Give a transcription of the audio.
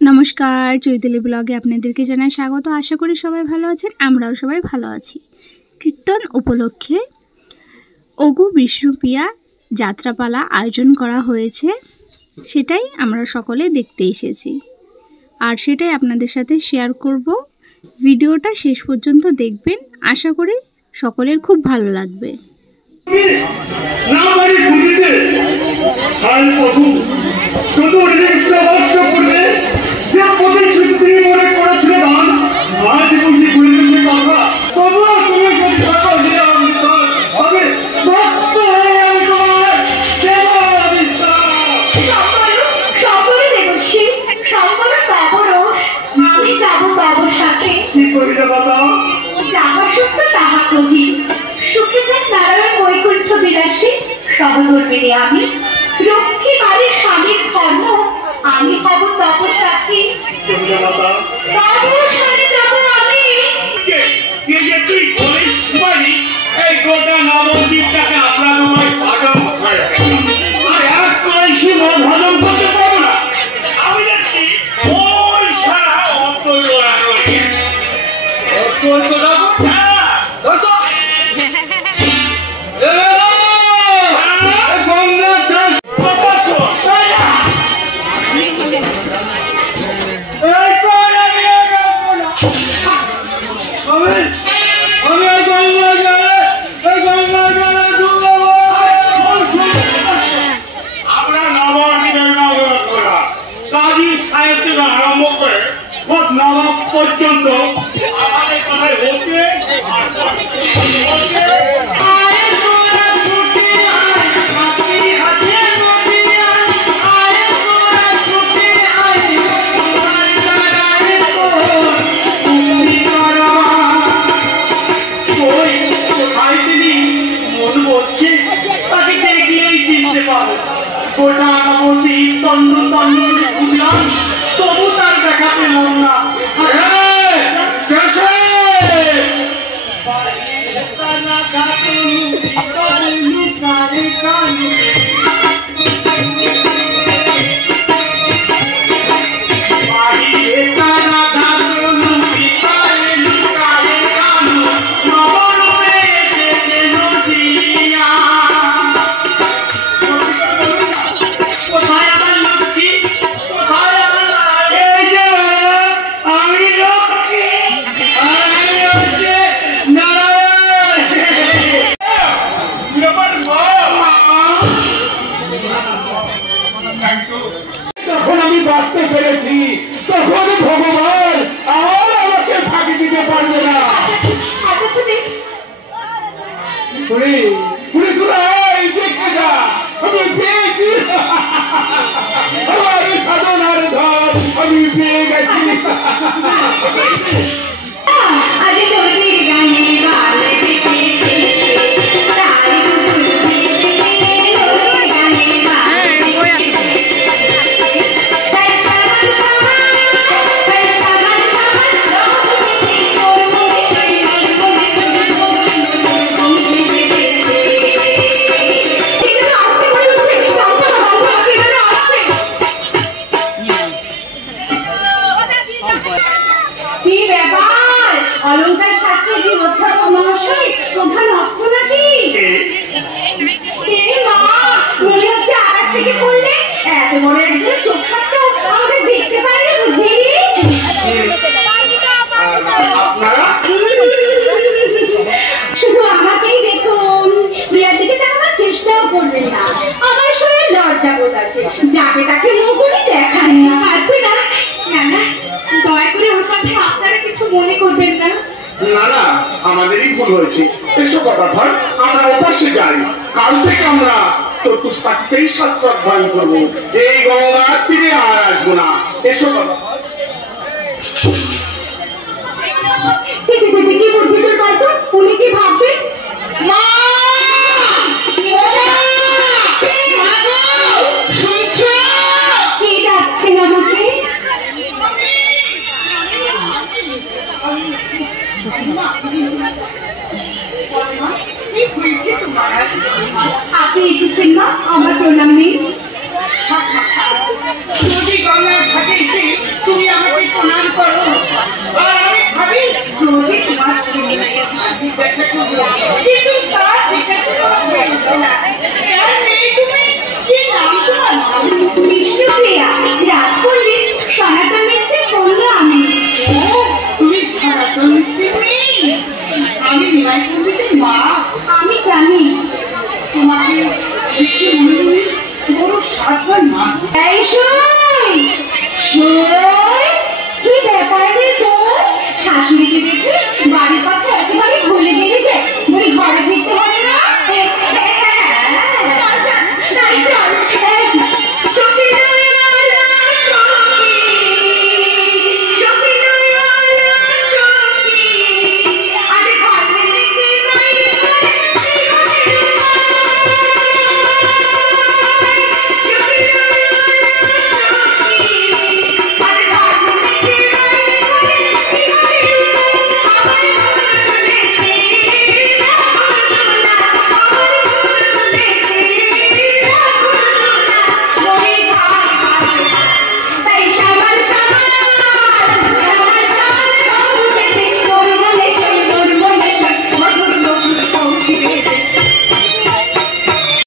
নমস্কার, চৈতালি ব্লগে আপনাদেরকে জানাই স্বাগত। আশা করি সবাই ভালো আছেন, আমরাও সবাই ভালো আছি। কীর্তন উপলক্ষে ওগো বিষ্ণুপ্রিয়া যাত্রাপালা আয়োজন করা হয়েছে, সেটাই আমরা সকলে দেখতে এসেছি আর সেটাই আপনাদের সাথে শেয়ার করব। ভিডিওটা শেষ পর্যন্ত দেখবেন, আশা করি সকলের খুব ভালো লাগবে। সহধর্মিনী আমি রক্ষী বাড়ির স্বামীর ধর্ম আমি হব তপস্যাত্রী। পর্যন্ত আমাদের কথায় হচ্ছে মন বলছে তাকে দেখলেই চিনতে পারো। গোটা নবতী তন্দ্র তন্দ্র ঘুরলাম, তবু তার দেখা পেলাম না। তখন আমি বাঁচতে পেরেছি, তখন ভগবান আর আমাকে ফাঁকি দিতে পারবে না। আমি পেয়েছি, আমার সাধনার ধর আমি পেয়ে গেছি। অলঙ্কার শাস্ত্র যে অধ্যাপক মহাশয় প্রধান অর্থ নাকি মনে হচ্ছে আকাশ থেকে পড়লে এত বড় একজন চোখ থাকতো আমাদের দেখতে পারলে বুঝি। শুধু আমাকেই দেখুন, বিয়ের দিকে তাকাবার চেষ্টাও করবেন না। আমার শরীরে লজ্জা বোধ আছে, যাকে তাকে মুখগুলি দেখান না। আছে না? না না, দয়া করে ওর কথা আপনারা কিছু মনে করবেন না। না না, আমাদেরই ভুল হয়েছে। এসো কথা ধর, আমরা অপাশে যাই। কাল থেকে আমরা চতুষ্পাঠীতেই শাস্ত্র অধ্যয়ন করবো, এই গঙ্গার তীরে আর আসবো না। এসো কথা কি বুদ্ধি তোর বলতো, উনি কি ভাববেন? শুনছো কি ডাকছেন আমাকে? আপনি এসেছেন না, আমার প্রণাম নেই। নদী গঙ্গার ঘাটে এসে কিন্তু তার জিজ্ঞাসা করা হয়েছিল না। তার মেয়ে তুমি কি নাম তোমার? বিষ্ণুপ্রিয়া।